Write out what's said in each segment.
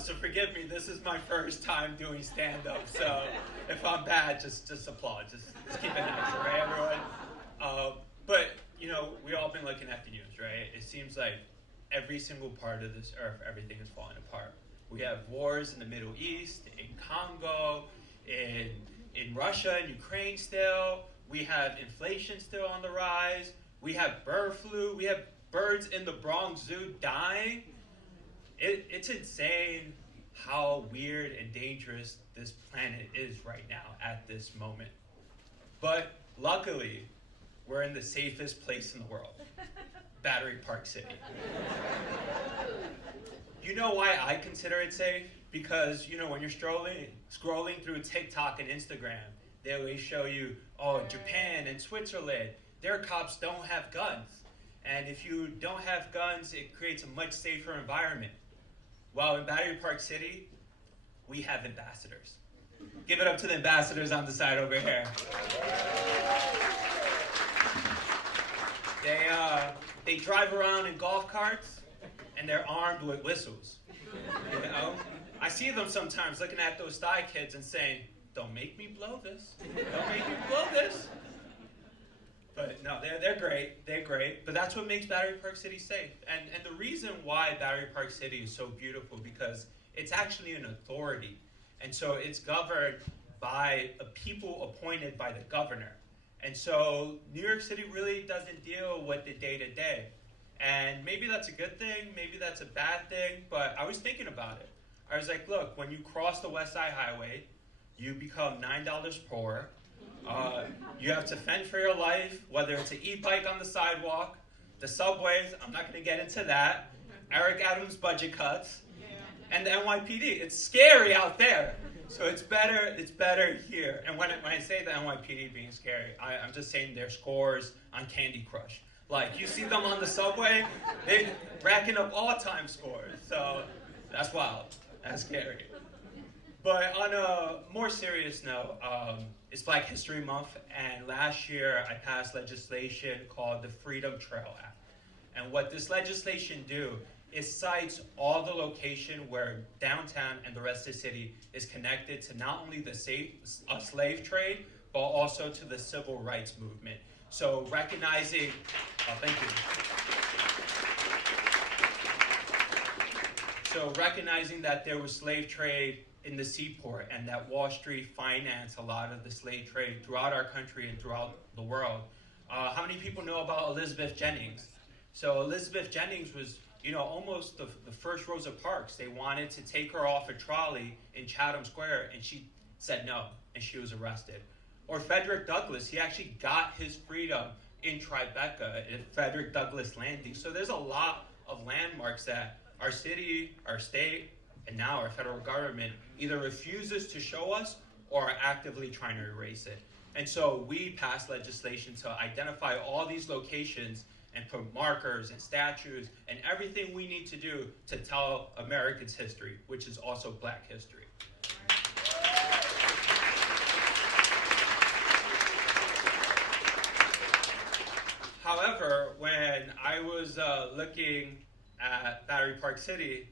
So forgive me, this is my first time doing stand-up, so if I'm bad, just applaud. Just keep it nice, all right, everyone? But, we all been looking at the news, right? It seems like every single part of this earth, everything is falling apart. We have wars in the Middle East, in Congo, in Russia and Ukraine still. We have inflation still on the rise. We have bird flu. We have birds in the Bronx Zoo dying. It's insane how weird and dangerous this planet is right now at this moment. But luckily, we're in the safest place in the world, Battery Park City. You know why I consider it safe? Because, when you're scrolling through TikTok and Instagram, they always show you, Japan and Switzerland, their cops don't have guns. And if you don't have guns, it creates a much safer environment. Well, in Battery Park City, we have ambassadors. Give it up to the ambassadors on the side over here. They drive around in golf carts, and they're armed with whistles. I see them sometimes looking at those Thai kids and saying, "Don't make me blow this. Don't make me blow this." But no, they're great. They're great. But that's what makes Battery Park City safe. And the reason why Battery Park City is so beautiful, because it's actually an authority. And so it's governed by a people appointed by the governor. And so New York City really doesn't deal with the day-to-day. And maybe that's a good thing, maybe that's a bad thing, but I was thinking about it. I was like, look, when you cross the West Side Highway, you become $9 poor. You have to fend for your life, whether it's an e-bike on the sidewalk, the subways, I'm not going to get into that, Eric Adams' budget cuts, and the NYPD. It's scary out there. So it's better here. And when I say the NYPD being scary, I'm just saying their scores on Candy Crush. Like, you see them on the subway, they're racking up all-time scores. So that's wild. That's scary. But on a more serious note, it's Black History Month, and last year I passed legislation called the Freedom Trail Act. And what this legislation do is cites all the location where downtown and the rest of the city is connected to not only the slave trade, but also to the civil rights movement. So recognizing, thank you. So recognizing that there was slave trade in the seaport and that Wall Street financed a lot of the slave trade throughout our country and throughout the world. How many people know about Elizabeth Jennings? So Elizabeth Jennings was, almost the first Rosa Parks. They wanted to take her off a trolley in Chatham Square, and she said no, and she was arrested. Or Frederick Douglass, he actually got his freedom in Tribeca at Frederick Douglass Landing. So there's a lot of landmarks that our city, our state, and now our federal government either refuses to show us or are actively trying to erase it. And so we passed legislation to identify all these locations and put markers and statues and everything we need to do to tell America's history, which is also Black history. However, when I was looking at Battery Park City,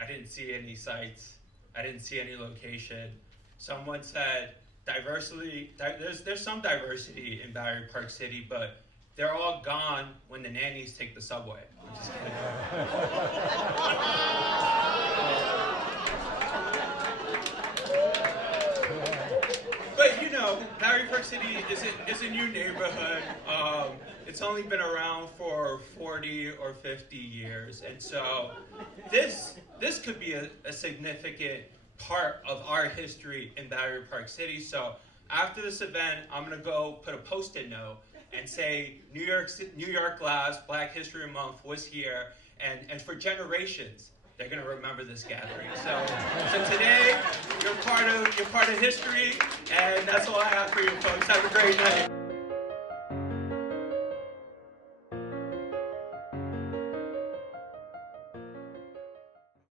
I didn't see any sites. I didn't see any location. Someone said diversity. There's some diversity in Battery Park City, but they're all gone when the nannies take the subway. I'm just kidding. But Battery Park City is a new neighborhood. It's only been around for 40 or 50 years, and so this could be a significant part of our history in Battery Park City. So after this event, I'm gonna go put a Post-it note and say NYLaughs Black History Month was here, and for generations they're gonna remember this gathering. So today you're part of history, and that's all I have for you folks. Have a great night.